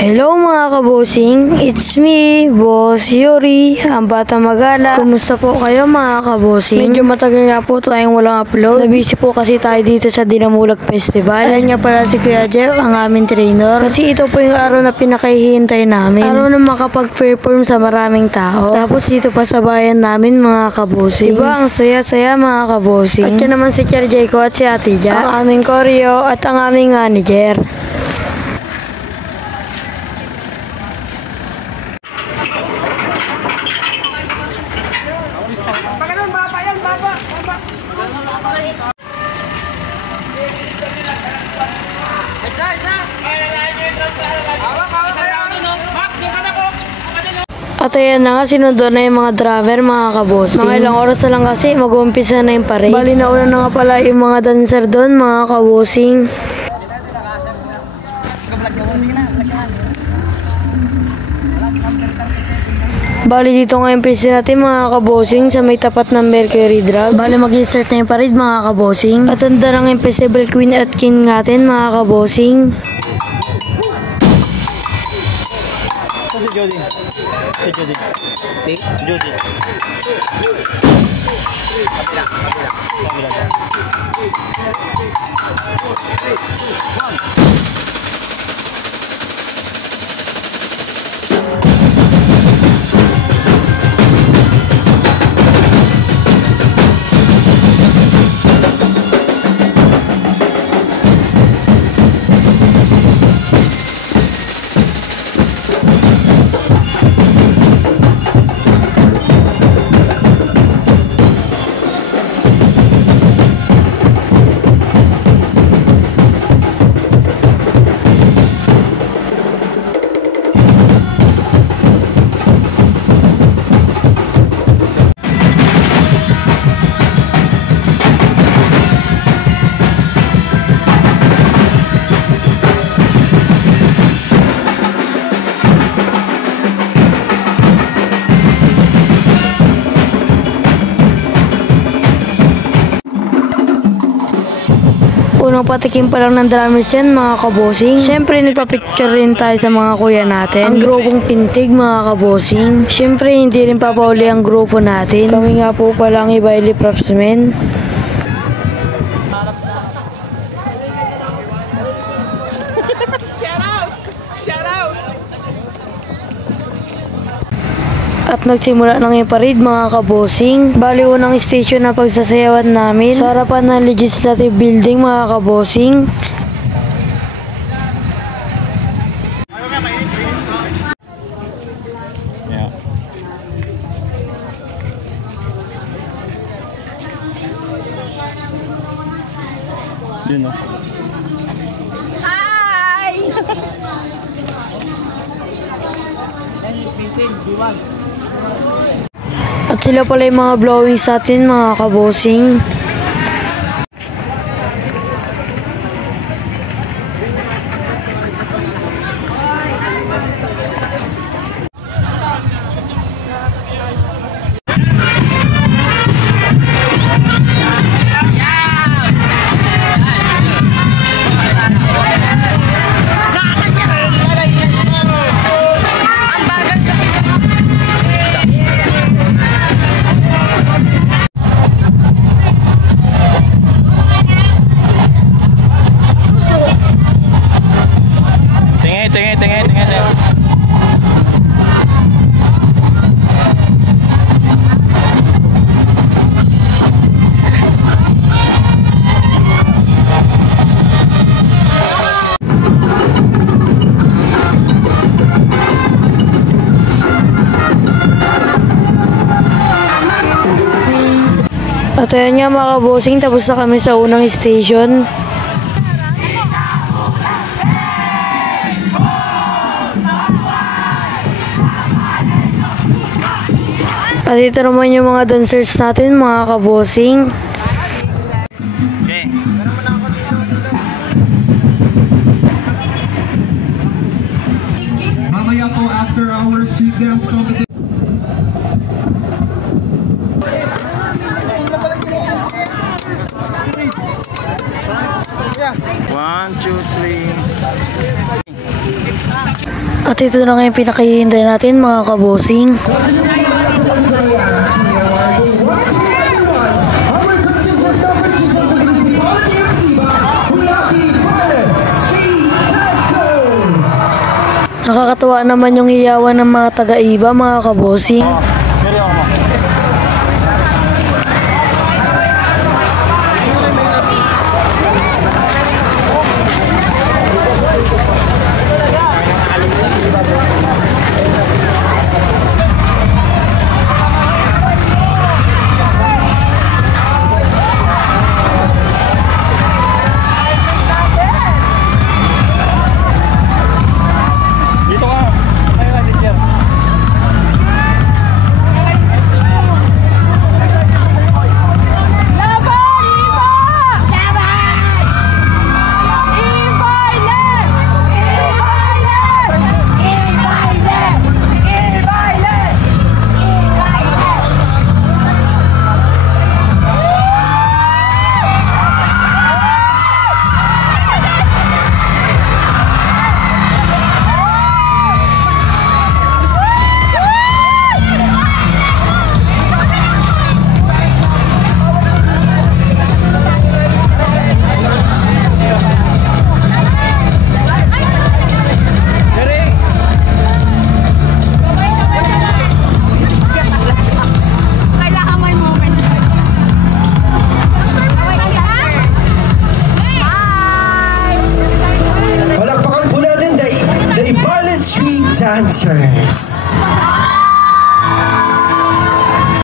Hello mga kabosing, it's me, Boss Yuri, ang bata magala. Kumusta po kayo mga kabosing? Medyo matagal nga po tayong walang upload. Nabisi po kasi tayo dito sa Dinamulag Festival. Ayan nga pala si Kuya Jeff, ang aming trainer. Kasi ito po yung araw na pinakahihintay namin. Araw na makapag-perform sa maraming tao. Tapos dito pa sa bayan namin mga kabosing. Diba ang saya-saya mga kabosing? At yan naman si Kuya Jay ko at si Ate Ja, ang aming choreo at ang aming manager. At ayan na nga, sinundo na yung mga drummer, mga kabosing. Mga ilang oras na lang kasi, mag-uumpisa na yung parade. Bali na una na nga pala yung mga dancer doon, mga kabosing. Bali dito nga yung piste natin mga kabosing sa may tapat ng Mercury Drug. Bali mag-start na yung parade mga kabosing. At handa na nga yung festival queen at king natin mga kabosing. Si Jody. Si Jody. Si Jody. Unang patikim pa lang ng drummers yan mga kabosing. Siyempre nagpa-picture rin tayo sa mga kuya natin. Ang grupong Pintig mga kabosing. Siyempre hindi rin papauli ang grupo natin. Kami nga po palang Ibaili Propsmen. At nagsimula ng parade mga kabosing. Bali unang station na pagsasayawan namin sa harapan ng Legislative Building mga kabosing. Yeah. Yun no. Hi! At sila pala yung mga blowing sa atin mga kabosing. Tingin. At ayan nga mga kabosing, tapos na kami sa unang station. At ito naman yung mga dancers natin mga kabosing. Okay. Mamaya po after our street dance competition. 1, 2, 3. At ito na nga yung pinakihintay natin mga kabosing. Nakakatuwa naman yung hiyawan ng mga taga-iba mga kabosing. Meron ako mo. Dito ka. Tayo ka, dito. Palakpakan po natin the Ibales Street Dancers.